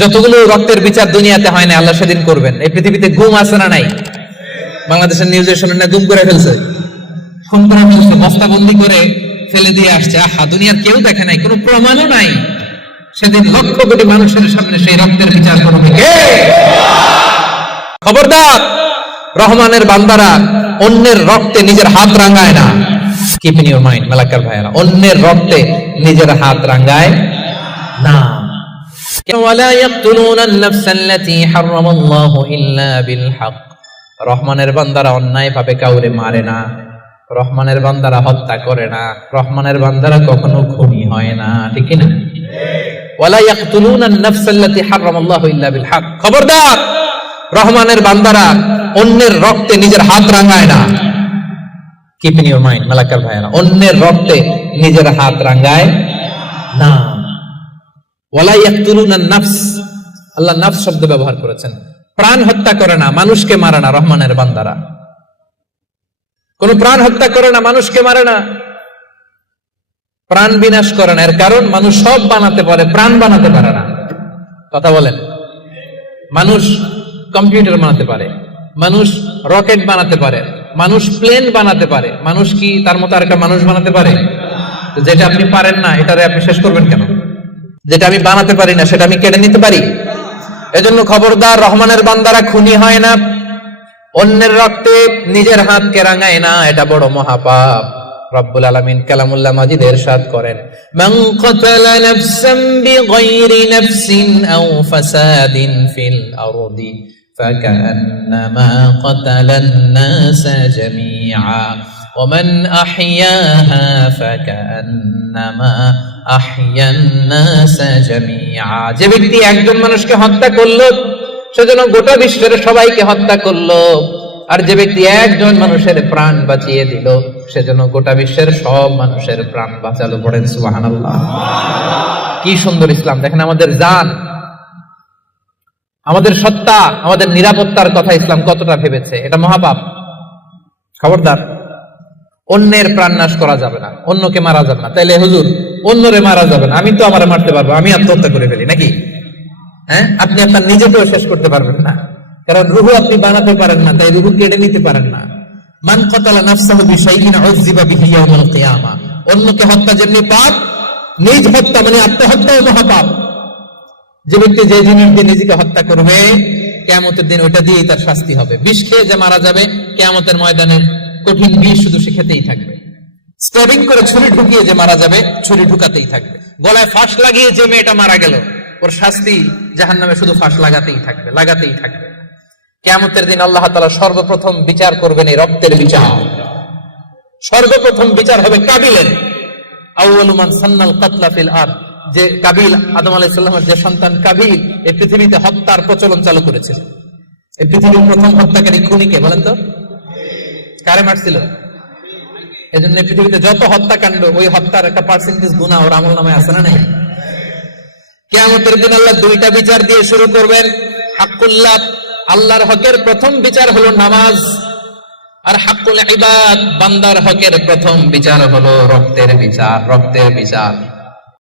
যতগুলো রক্তের বিচার দুনিয়াতে হয় না, আল্লাহ সেদিন করবেন। এই পৃথিবীতে গুম আছে না নাই? বাংলাদেশের নিউজে শুনেন না, গুম করে ফেলছে, খুন করে ফেলছে, বস্তাবন্দি করে ফেলে দিয়ে আসছে। আহা, দুনিয়ার কেউ দেখে নাই, কোনো প্রমাণও নাই। সেদিন লক্ষ কোটি মানুষের সামনে সেই রক্তের বিচার করবে কে? খবরদার, রহমানের বান্দারা অন্যের রক্তে নিজের হাত রাঙায় না। কিপ ইন ইউর মাইন্ড মালাক্কার ভাইয়েরা, অন্যের রক্তে নিজের হাত রাঙায় না। ওয়ালা ইয়াকতুলুনা আন-নাফসা আল্লাতী হারামাল্লাহু ইল্লা বিল হক। রহমানের বান্দারা অন্যায় ভাবে কাউরে মারে না, রহমানের বান্দারা হত্যা করে না, রহমানের বান্দারা কখনো খুনি হয় না, ঠিক কি না? ওয়ালা ইয়াকতুলুনা আন-নাফসা আল্লাতী হারামাল্লাহু ইল্লা বিল হক। খবরদার, রহমানের বান্দারা অন্যের রক্তে নিজের হাত রাঙায় না। কিপ ইন ইউর মাইন্ড মালাক্কার ভাইয়েরা, অন্যের রক্তে নিজের হাত রাঙায় না। ওয়ালা ইয়াকতুলুনা আন-নাফস, আল্লাহ নাফস শব্দ ব্যবহার করেছেন। প্রাণ হত্যা করে না, মানুষকে মারে না রহমানের বান্দারা। কোন প্রাণ হত্যা করে না, মানুষকে মারে না, প্রাণ বিনাশ করে না। এর কারণ মানুষ সব বানাতে পারে, প্রাণ বানাতে পারে না। কথা বলেন। মানুষ কম্পিউটার বানাতে পারে, মানুষ রকেট বানাতে পারে, মানুষ প্লেন বানাতে পারে। মানুষ কি তার মতো আরেকটা মানুষ বানাতে পারে? যেটা আপনি পারেন না, এটারে আপনি শেষ করবেন কেন? যেটা আমি বানাতে পারি না, সেটা আমি কেড়ে নিতে পারি? এজন্য খবরদার, রহমানের বান্দারা খুনি হয় না, অন্যের রক্তে নিজের হাতকে রাঙায় না, এটা বড় মহাপাপ। রব্বুল আলামিন কালামুল্লাহ মাজিদে ইরশাদ করেন, মান কাতালা নাফসান বিগাইরি নাফসিন আও ফাসাদিন ফিল আরদি ফাকান্নামা কাতালান নাসা জামিআ ওয়া মান আহইয়াহা ফাকান্নামা আহইয়ান নাসা জামিআ। যে ব্যক্তি একজন মানুষকে হত্যা করলো, সেজন্য গোটা বিশ্বের সবাইকে হত্যা করলো। আর যে ব্যক্তি একজন মানুষের প্রাণ বাঁচিয়ে দিল, সেজন্য গোটা বিশ্বের সব মানুষের প্রাণ বাঁচালো। পড়েন সুবহানাল্লাহ। কি সুন্দর ইসলাম! দেখেন, আমাদের জান, আমাদের সত্তা, আমাদের নিরাপত্তার কথা ইসলাম কতটা ভেবেছে। এটা মহাপাপ। খবরদার, অন্যের প্রাণ নাশ করা যাবে না, অন্যকে মারা যাবে না। তাইলে হুজুর, অন্যরে মারা যাবে না, আমি তো আমারে মারতে পারবো, আমি আত্মহত্যা করে ফেলি নাকি? হ্যাঁ, আপনি আপনার নিজেকেও শেষ করতে পারবেন না, কারণ রুহু আপনি বানাতে পারেন না, তাই রুহু কেড়ে নিতে পারেন না। মান কাতালা নাফসাহু বিশাইইন উযযিবা বিহি ইয়াওমাল কিয়ামা। অন্যকে হত্যা যেমনি পাপ, নিজ হত্যা মানে আত্মহত্যাও মহাপাপ। যে ব্যক্তি যে জিনিস দিয়ে নিজেকে হত্যা করবে, কিয়ামতের দিন ওইটা দিয়েই তার শাস্তি হবে। বিষ খেয়ে যে মারা যাবে, কিয়ামতের ময়দানে কঠিন বিষ শুধু সে খেতেই থাকবে। স্ট্যাবিং করে ছুরি ঢুকিয়ে যে মারা যাবে, ছুরি ঢুকাতেই থাকবে। গলায় ফাঁস লাগিয়ে যে মেয়েটা মারা গেল, ওর শাস্তি জাহান্নামে শুধু ফাঁস লাগাতেই থাকবে, লাগাতেই থাকবে। কিয়ামতের দিন আল্লাহ তাআলা সর্বপ্রথম বিচার করবেন এই রক্তের বিচার। সর্বপ্রথম বিচার হবে কাবিলের। আউয়ালু মান সান্নাল কাতলা ফিল আরদ। যে কাবিল, আদম আলাইহিস সালামের যে সন্তান কাবিল, এই পৃথিবীতে হত্যার প্রচলন চালু করেছিল। এই পৃথিবীর প্রথম হত্যাকারী খুনি কে বলেন তো? কারে মারছিল? এজন্য পৃথিবীতে যত হত্যাকাণ্ড, ওই হত্যার একটা পার্সেন্টেজ গুনাহ ওর আমলনামায় আছে না নাই? কিয়ামতের দিন আল্লাহ দুইটা বিচার দিয়ে শুরু করবেন। হাক্কুল্লাহ, আল্লাহর হকের প্রথম বিচার হলো নামাজ। আর হাক্কুল ইবাদ, বান্দার হকের প্রথম বিচার হলো রক্তের বিচার। রক্তের বিচার